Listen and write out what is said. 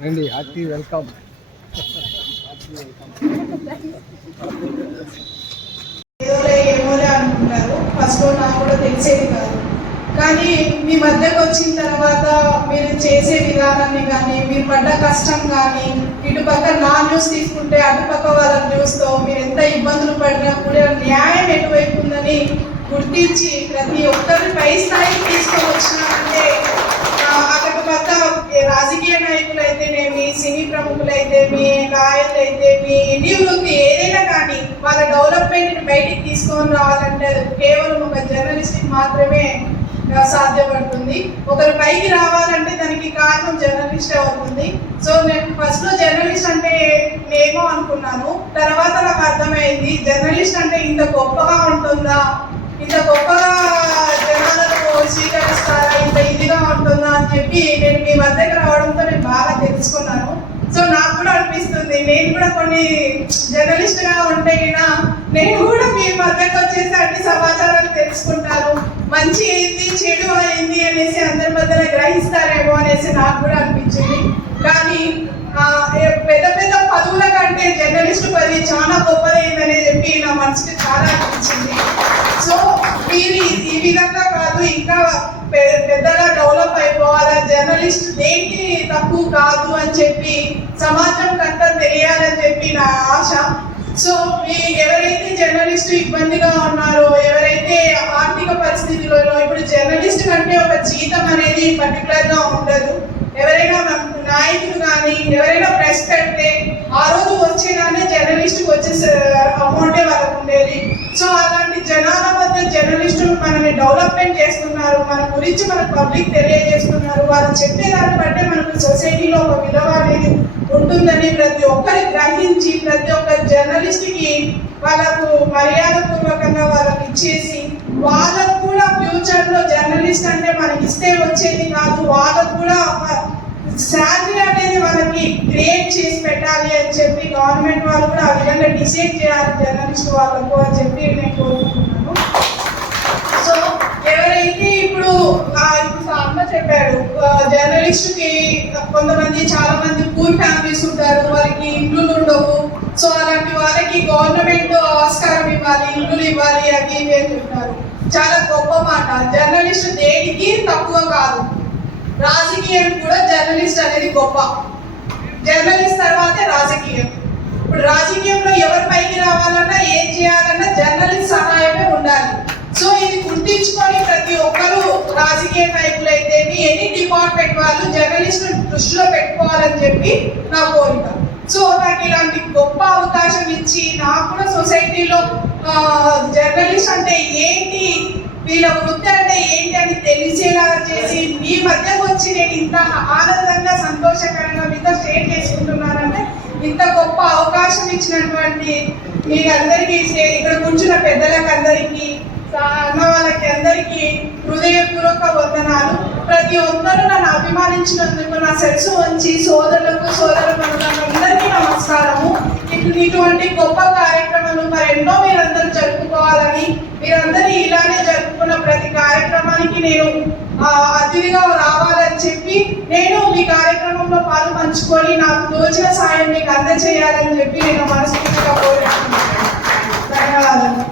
రండి hearty welcome. ఏదోలే ఏమోలే అనుకుంటారు ఫస్ట్ నాకు కూడా తెలిసేది కాదు. కానీ మీ మధ్యకు వచ్చిన తర్వాత మీరు చేసే విధానాన్ని కానీ మీరు పడ్డ కష్టం కానీ ఇటుపక్క నా న్యూస్ తీసుకుంటే అటుపక్క వాళ్ళ న్యూస్తో మీరు ఎంత ఇబ్బందులు పడినా కూడా న్యాయం ఎటువైపు ఉందని గుర్తించి ప్రతి ఒక్కరిని పై స్థాయికి తీసుకొని వచ్చినారంటే అయితేమి గాయాలు అయితేమి నివృత్తి ఏదైనా కానీ వాళ్ళ డెవలప్మెంట్ బయటికి తీసుకొని రావాలంటే కేవలం ఒక జర్నలిస్ట్ మాత్రమే సాధ్యపడుతుంది. ఒకరు పైకి రావాలంటే దానికి కారణం జర్నలిస్ట్ అవుతుంది సో నేను ఫస్ట్లో జర్నలిస్ట్ అంటే ఏమో అనుకున్నాను. తర్వాత నాకు అర్థమైంది జర్నలిస్ట్ అంటే ఇంత గొప్పగా ఉంటుందా? ఇంత గొప్పగా జనాలకు స్వీకరిస్తారా? ఇంత ఇదిగా ఉంటుందా అని చెప్పి నేను మీ వద్దకు రావడంతో నేను బాగా తెలుసుకున్నాను సో నాకు కూడా అనిపిస్తుంది నేను కూడా కొన్ని జర్నలిస్ట్గా ఉంటే గినా నేను కూడా మీ వద్దకు వచ్చేసి అన్ని సమాచారాలు తెలుసుకుంటాను. మంచి ఏంది చెడు అయింది అనేసి అందరి మధ్యన గ్రహిస్తారేమో అనేసి నాకు కూడా అనిపించింది. కానీ పెద్ద పెద్ద పదవుల కంటే జర్నలిస్ట్ పది చాలా గొప్పదైందని చెప్పి నా మనసుకి చాలా అనిపించింది. సో మీరు ఈ విధంగా కాదు ఇంకా పెద్దగా డెవలప్ అయిపోవాలా? జర్నలిస్ట్ దేనికి తక్కువ కాదు అని చెప్పి సమాజం కంతా తెలియాలని చెప్పి నా ఆశ. సో మీ ఎవరైతే జర్నలిస్ట్ ఇబ్బందిగా ఉన్నారో ఎవరైతే ఆర్థిక పరిస్థితులలో ఇప్పుడు జర్నలిస్ట్ కంటే ఒక జీతం అనేది పర్టికులర్గా ఉండదు. ఎవరైనా నాయకులు కానీ ఎవరైనా ప్రెస్ పెడితే ఆ రోజు వచ్చేగానే జర్నలిస్ట్కి వచ్చే అమౌంటే వాళ్ళకు ఉండేది సో అలాంటి జనాల మధ్య జర్నలిస్టులు మనల్ని చేస్తున్నారు మన గురించి మన పబ్లిక్ తెలియజేస్తున్నారు. వాళ్ళు చెప్పేదాన్ని బట్టే మనకు సొసైటీలో ఒక విలువ అనేది ఉంటుందని ప్రతి ఒక్కరి గ్రహించి ప్రతి ఒక్క జర్నలిస్ట్కి వాళ్ళకు మర్యాద పూర్వకంగా వాళ్ళకి ఇచ్చేసి వాళ్ళకు కూడా ఫ్యూచర్లో జర్నలిస్ట్ అంటే మనకి ఇస్తే వచ్చేది కాదు. వాళ్ళకు కూడా శాలరీ అనేది వాళ్ళకి క్రియేట్ చేసి పెట్టాలి అని చెప్పి గవర్నమెంట్ వాళ్ళు కూడా ఆ విధంగా డిసైడ్ చేయాలి జర్నలిస్ట్ వాళ్ళకు అని చెప్పి నేను కోరుకుంటున్నాను సో ఎవరైతే ఇప్పుడు ఆ, ఇప్పుడు అమ్మ చెప్పాడు జర్నలిస్ట్కి కొంతమంది చాలా మంది పూర్ ఫ్యామిలీస్ ఉంటారు వారికి ఇండ్లు ఉండవు. సో అలాంటి వాళ్ళకి గవర్నమెంట్ ఆస్కారం ఇవ్వాలి ఇండ్లు ఇవ్వాలి అది ఇవి అని చెప్తారు చాలా గొప్ప మాట. జర్నలిస్ట్ దేనికి తక్కువ కాదు. రాజకీయం కూడా జర్నలిస్ట్ అనేది గొప్ప. జర్నలిస్ట్ తర్వాతే రాజకీయం. ఇప్పుడు రాజకీయంలో ఎవరి పైకి రావాలన్నా ఏం చేయాలన్నా జర్నలిస్ట్ సహాయమే ఉండాలి. సో ఇది గుర్తించుకొని ప్రతి ఒక్కరూ రాజకీయ నాయకులు అయితేమి ఎన్ని డిపార్ట్మెంట్ వాళ్ళు జర్నలిస్ట్ దృష్టిలో పెట్టుకోవాలని చెప్పి నా కోరిక. సో నాకు ఇలాంటి గొప్ప అవకాశం ఇచ్చి నాకు కూడా సొసైటీలో జర్నలిస్ట్ అంటే ఏంటి వీళ్ళ వృత్తి అంటే ఏంటి అని తెలిసేలా చేసి మీ మధ్యకు వచ్చి నేను ఇంత ఆనందంగా సంతోషకరంగా మీతో షేర్ చేసుకుంటున్నానంటే ఇంత గొప్ప అవకాశం ఇచ్చినటువంటి మీరందరికీ ఇక్కడ కూర్చున్న పెద్దలకు అందరికీ అన్న అందరికీ హృదయపూర్వక వందనాలు. ప్రతి ఒక్కరూ నన్ను అభిమానించినందుకు నా సెల్స్ వంచి సోదరులకు సోదరులకు అందరికీ నమస్కారము. ఇప్పుడు ఇటువంటి గొప్ప కార్యక్రమాలు మరెన్నో మీరందరూ జరుపుకోవాలని మీరందరూ ఇలానే జరుపుకున్న ప్రతి కార్యక్రమానికి నేను అతిథిగా రావాలని చెప్పి నేను మీ కార్యక్రమంలో పాలు పంచుకొని నాకు తోచిన సాయం మీకు అందజేయాలని చెప్పి నేను మనస్ఫూర్తిగా కోరుకుంటున్నాను. ధన్యవాదాలు.